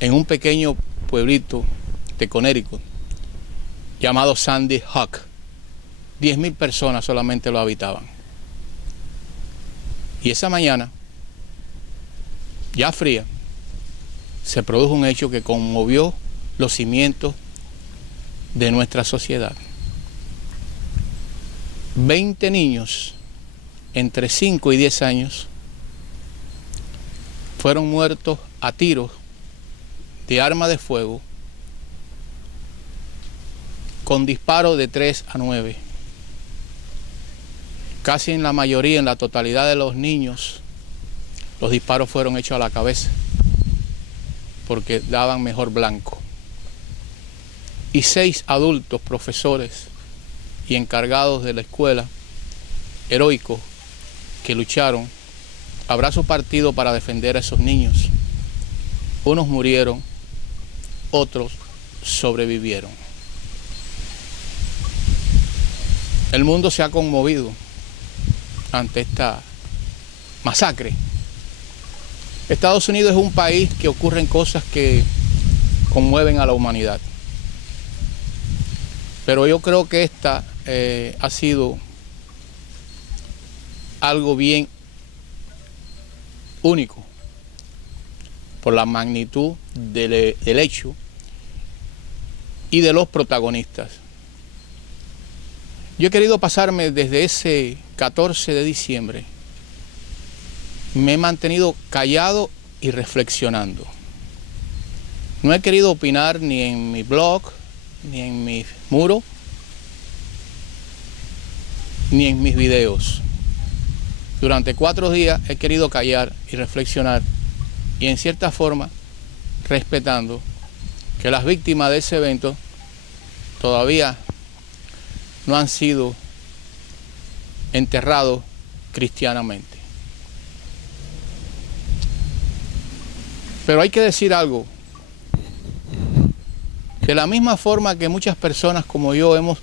en un pequeño pueblito de Connecticut llamado Sandy Hook. 10.000 personas solamente lo habitaban. Y esa mañana, ya fría, se produjo un hecho que conmovió los cimientos de nuestra sociedad. 20 niños entre 5 y 10 años fueron muertos a tiros de arma de fuego con disparos de 3 a 9. Casi en la mayoría, en la totalidad de los niños, los disparos fueron hechos a la cabeza porque daban mejor blanco. Y 6 adultos, profesores y encargados de la escuela, heroicos, que lucharon a brazo partido para defender a esos niños. Unos murieron, otros sobrevivieron. El mundo se ha conmovido ante esta masacre. Estados Unidos es un país que ocurren cosas que conmueven a la humanidad. Pero yo creo que esta ha sido algo bien único por la magnitud del hecho y de los protagonistas. Yo he querido pasarme desde ese 14 de diciembre, me he mantenido callado y reflexionando. No he querido opinar ni en mi blog, ni en mis muros, ni en mis videos. Durante 4 días he querido callar y reflexionar y en cierta forma respetando que las víctimas de ese evento todavía no han sido enterrados cristianamente. Pero hay que decir algo. De la misma forma que muchas personas como yo hemos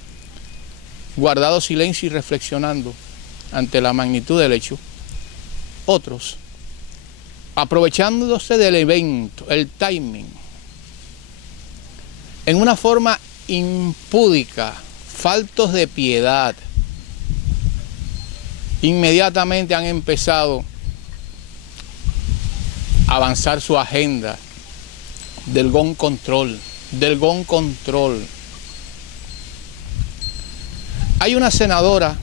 guardado silencio y reflexionando ante la magnitud del hecho, otros, aprovechándose del evento, el timing, en una forma impúdica, faltos de piedad, inmediatamente han empezado a avanzar su agenda del gun control, Hay una senadora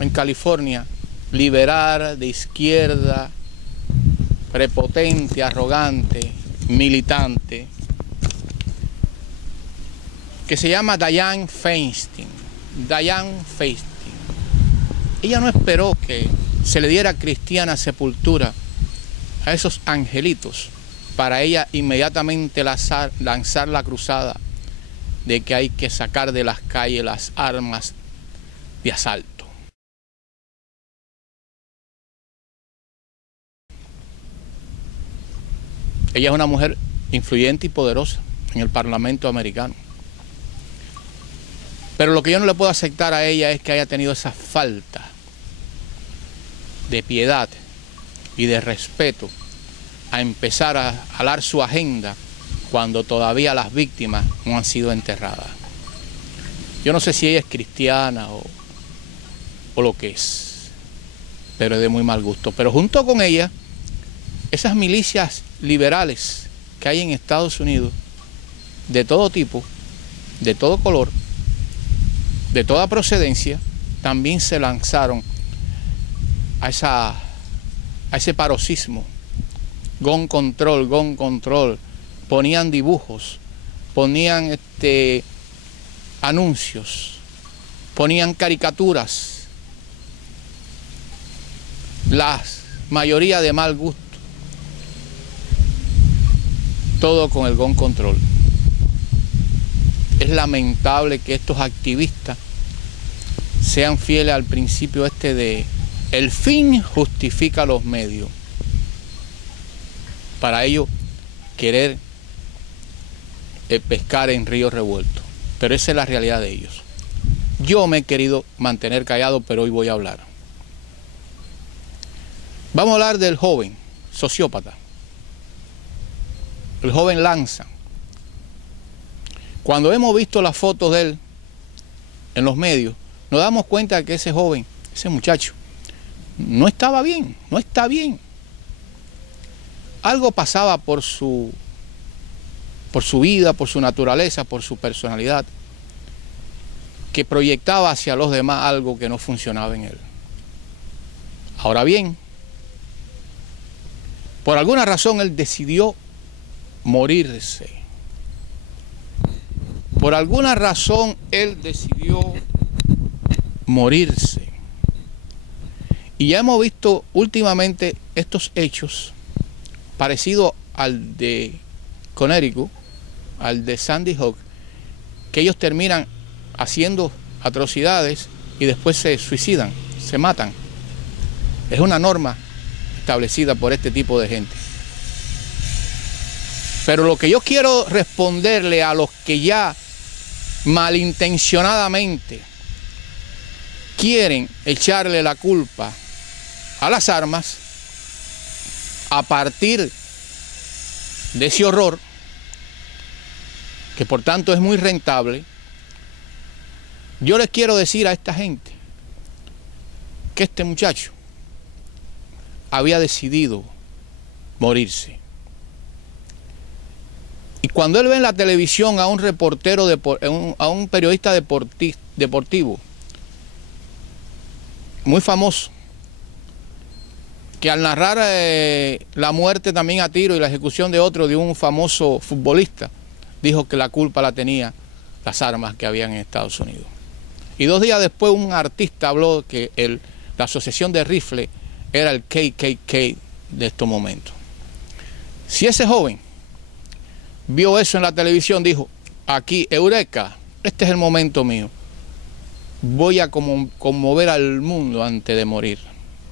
en California, liberal, de izquierda, prepotente, arrogante, militante, que se llama Dianne Feinstein. Ella no esperó que se le diera cristiana sepultura a esos angelitos para ella inmediatamente lanzar la cruzada de que hay que sacar de las calles las armas de asalto. Ella es una mujer influyente y poderosa en el Parlamento americano. Pero lo que yo no le puedo aceptar a ella es que haya tenido esa falta de piedad y de respeto a empezar a jalar su agenda cuando todavía las víctimas no han sido enterradas. Yo no sé si ella es cristiana o lo que es, pero es de muy mal gusto. Pero junto con ella, esas milicias liberales que hay en Estados Unidos, de todo tipo, de todo color, de toda procedencia, también se lanzaron a ese paroxismo. Gun control, ponían dibujos, ponían anuncios, ponían caricaturas, la mayoría de mal gusto, todo con el gun control. Es lamentable que estos activistas sean fieles al principio de el fin justifica los medios, para ellos querer pescar en río revuelto. Pero esa es la realidad de ellos. Yo me he querido mantener callado, pero hoy voy a hablar. Vamos a hablar del joven sociópata, el joven Lanza. Cuando hemos visto las fotos de él en los medios, nos damos cuenta de que ese joven, ese muchacho, no estaba bien, no está bien. Algo pasaba por su vida, por su naturaleza, por su personalidad, que proyectaba hacia los demás algo que no funcionaba en él. Ahora bien, por alguna razón él decidió morirse. Por alguna razón él decidió morirse. Y ya hemos visto últimamente estos hechos parecidos al de Connecticut, al de Sandy Hook, que ellos terminan haciendo atrocidades y después se suicidan, se matan. Es una norma establecida por este tipo de gente. Pero lo que yo quiero responderle a los que ya malintencionadamente quieren echarle la culpa a las armas a partir de ese horror, que por tanto es muy rentable, yo les quiero decir a esta gente que este muchacho había decidido morirse. Y cuando él ve en la televisión a un reportero, a un periodista deportivo muy famoso, que al narrar la muerte también a tiro y la ejecución de otro, de un famoso futbolista, dijo que la culpa la tenía las armas que habían en Estados Unidos. Y 2 días después un artista habló que la asociación de rifle era el KKK de estos momentos. Si ese joven vio eso en la televisión, dijo, aquí, eureka, este es el momento mío. Voy a conmover al mundo antes de morir.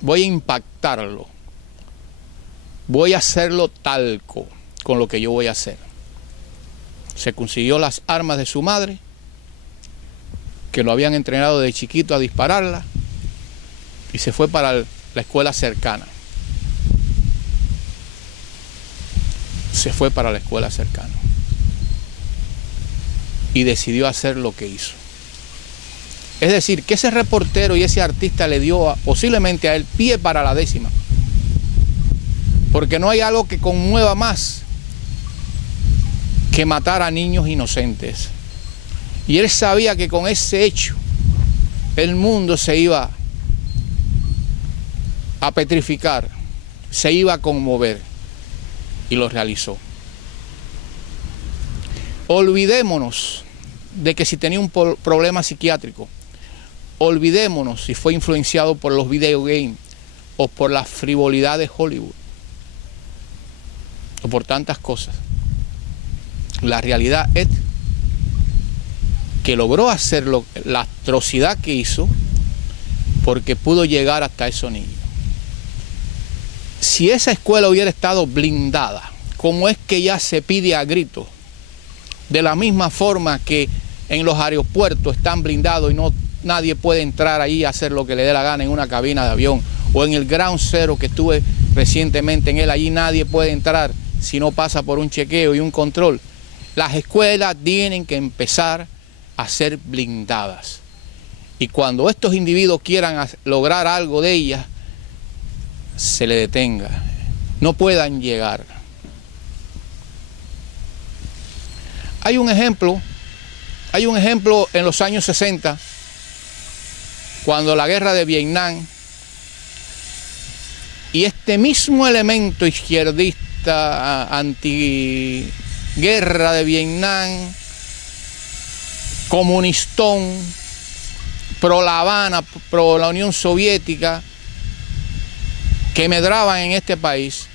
Voy a impactarlo. Voy a hacerlo talco con lo que yo voy a hacer. Se consiguió las armas de su madre, que lo habían entrenado de chiquito a dispararla, y se fue para la escuela cercana. Se fue para la escuela cercana. Y decidió hacer lo que hizo. Es decir, que ese reportero y ese artista le dio posiblemente a él pie para la 10ª. Porque no hay algo que conmueva más que matar a niños inocentes. Y él sabía que con ese hecho el mundo se iba a petrificar, se iba a conmover, y lo realizó. Olvidémonos de que si tenía un problema psiquiátrico, olvidémonos si fue influenciado por los videogames o por la frivolidad de Hollywood o por tantas cosas. La realidad es que logró hacer la atrocidad que hizo porque pudo llegar hasta esos niños. Si esa escuela hubiera estado blindada, como es que ya se pide a gritos, de la misma forma que en los aeropuertos están blindados y nadie puede entrar ahí a hacer lo que le dé la gana en una cabina de avión, o en el Ground Zero que estuve recientemente en él, allí nadie puede entrar si no pasa por un chequeo y un control. Las escuelas tienen que empezar a ser blindadas. Y cuando estos individuos quieran lograr algo de ellas, se le detenga, no puedan llegar. Hay un ejemplo en los años 60, cuando la guerra de Vietnam, y este mismo elemento izquierdista, antiguerra de Vietnam, comunistón, pro La Habana, pro la Unión Soviética, que medraban en este país.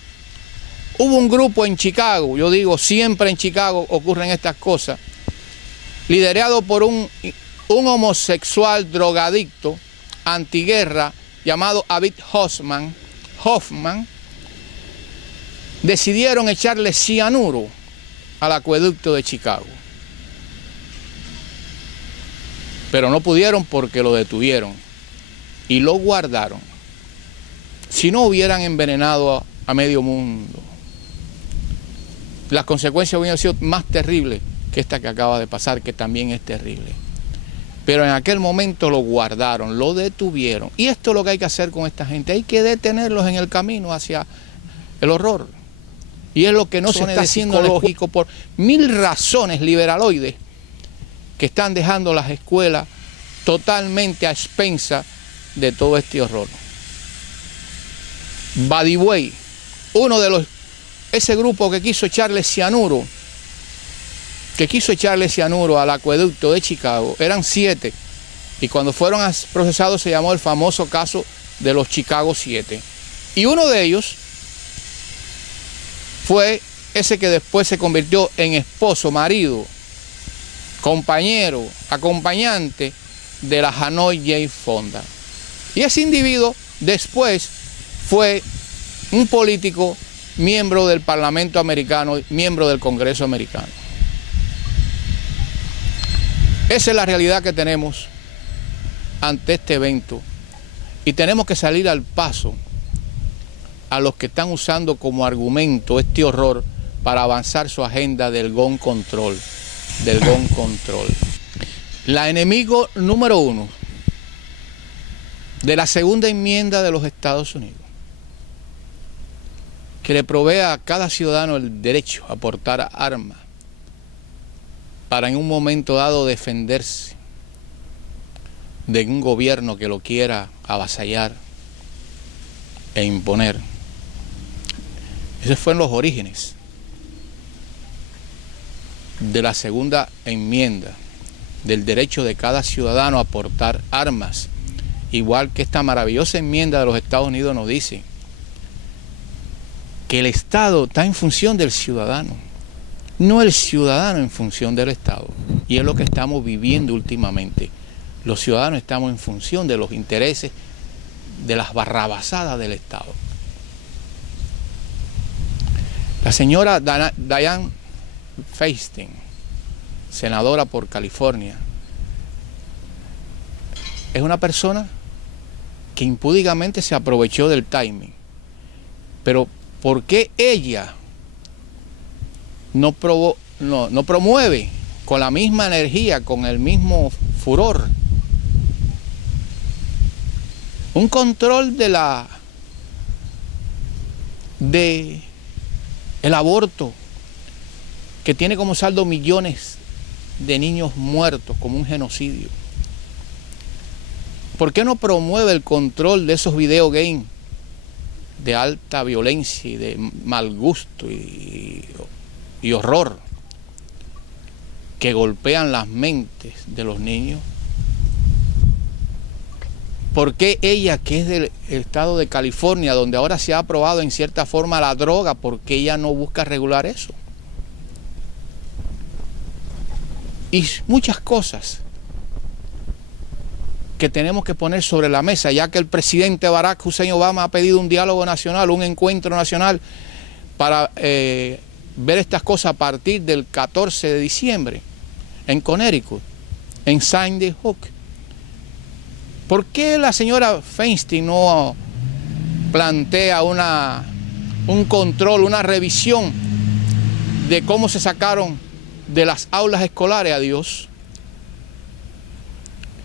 Hubo un grupo en Chicago, yo digo, siempre en Chicago ocurren estas cosas, liderado por un homosexual drogadicto antiguerra llamado Abid Hoffman, decidieron echarle cianuro al acueducto de Chicago. Pero no pudieron porque lo detuvieron y lo guardaron. Si no, hubieran envenenado a medio mundo. las consecuencias hubieran sido más terribles que esta que acaba de pasar, que también es terrible. Pero en aquel momento lo guardaron, lo detuvieron. Y esto es lo que hay que hacer con esta gente. Hay que detenerlos en el camino hacia el horror. Y es lo que no se está haciendo lógico por mil razones liberaloides que están dejando las escuelas totalmente a expensas de todo este horror. Badiwey, ese grupo que quiso echarle cianuro al acueducto de Chicago, eran 7, y cuando fueron procesados se llamó el famoso caso de los Chicago 7. Y uno de ellos fue ese que después se convirtió en esposo, marido, compañero, acompañante de la Hanoi J. Fonda. Y ese individuo después fue un político, miembro del Parlamento americano, miembro del Congreso americano. Esa es la realidad que tenemos ante este evento, y tenemos que salir al paso a los que están usando como argumento este horror para avanzar su agenda del gun control, La enemigo número 1 de la segunda enmienda de los Estados Unidos, que le provee a cada ciudadano el derecho a portar armas para en un momento dado defenderse de un gobierno que lo quiera avasallar e imponer. Esos fueron los orígenes de la segunda enmienda, del derecho de cada ciudadano a portar armas, igual que esta maravillosa enmienda de los Estados Unidos nos dice que el Estado está en función del ciudadano, no el ciudadano en función del Estado. Y es lo que estamos viviendo últimamente. Los ciudadanos estamos en función de los intereses de las barrabasadas del Estado. La señora Dianne Feinstein, senadora por California, es una persona que impúdicamente se aprovechó del timing. Pero ¿por qué ella no promueve con la misma energía, con el mismo furor, un control del aborto, que tiene como saldo millones de niños muertos, como un genocidio? ¿Por qué no promueve el control de esos video games de alta violencia y de mal gusto y horror, que golpean las mentes de los niños? ¿Por qué ella, que es del estado de California, donde ahora se ha aprobado en cierta forma la droga, por qué ella no busca regular eso? Y muchas cosas que tenemos que poner sobre la mesa, ya que el presidente Barack Hussein Obama ha pedido un diálogo nacional, un encuentro nacional para ver estas cosas a partir del 14 de diciembre en Connecticut, en Sandy Hook. ¿Por qué la señora Feinstein no plantea un control, una revisión de cómo se sacaron de las aulas escolares a Dios?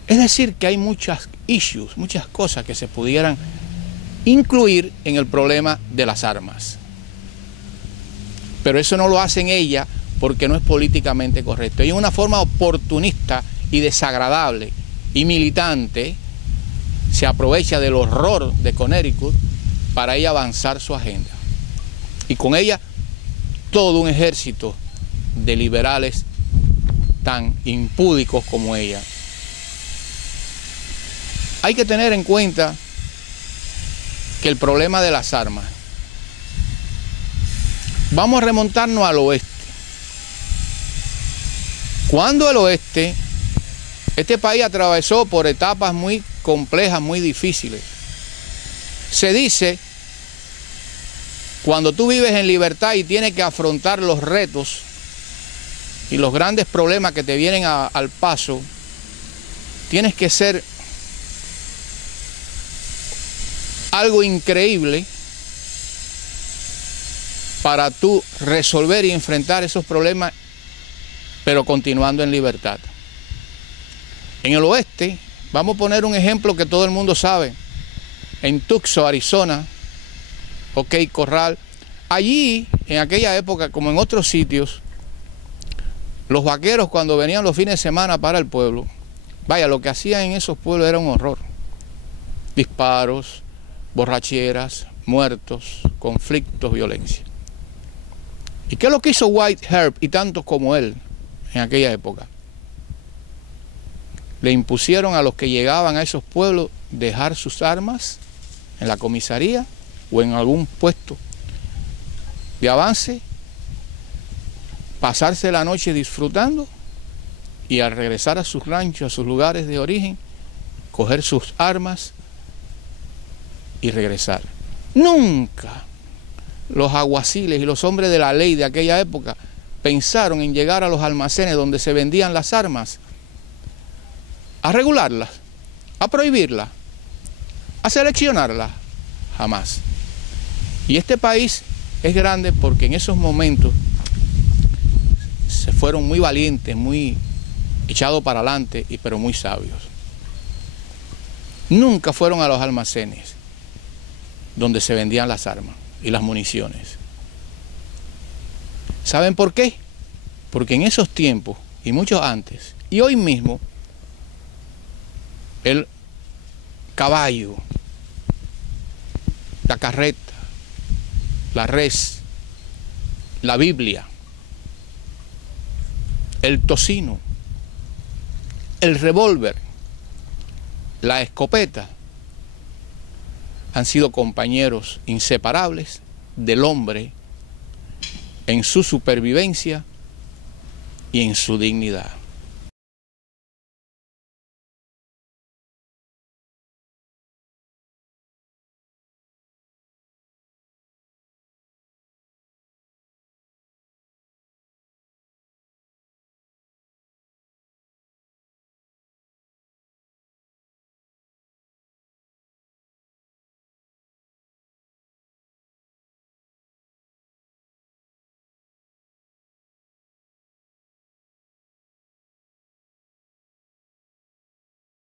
Es decir, que hay muchas issues, muchas cosas que se pudieran incluir en el problema de las armas. Pero eso no lo hacen ella porque no es políticamente correcto. Y en una forma oportunista y desagradable y militante, se aprovecha del horror de Connecticut para ella avanzar su agenda. Y con ella todo un ejército de liberales tan impúdicos como ella. Hay que tener en cuenta que el problema de las armas, vamos a remontarnos al oeste. Cuando el oeste, este país atravesó por etapas muy complejas, muy difíciles. Se dice, cuando tú vives en libertad y tienes que afrontar los retos y los grandes problemas que te vienen al paso, tienes que ser algo increíble para tú resolver y enfrentar esos problemas, pero continuando en libertad. En el oeste, vamos a poner un ejemplo que todo el mundo sabe, en Tucson, Arizona, OK Corral, allí, en aquella época, como en otros sitios, los vaqueros cuando venían los fines de semana para el pueblo, vaya, lo que hacían en esos pueblos era un horror. Disparos, borracheras, muertos, conflictos, violencia. ¿Y qué es lo que hizo White Herb y tantos como él en aquella época? Le impusieron a los que llegaban a esos pueblos dejar sus armas en la comisaría o en algún puesto de avance, pasarse la noche disfrutando y al regresar a sus ranchos, a sus lugares de origen, coger sus armas y regresar. Nunca los alguaciles y los hombres de la ley de aquella época pensaron en llegar a los almacenes donde se vendían las armas, a regularlas, a prohibirlas, a seleccionarlas, jamás. Y este país es grande porque en esos momentos se fueron muy valientes, muy echados para adelante, pero muy sabios. Nunca fueron a los almacenes donde se vendían las armas y las municiones. ¿Saben por qué? Porque en esos tiempos, y mucho antes, y hoy mismo, el caballo, la carreta, la res, la Biblia, el tocino, el revólver, la escopeta, han sido compañeros inseparables del hombre en su supervivencia y en su dignidad.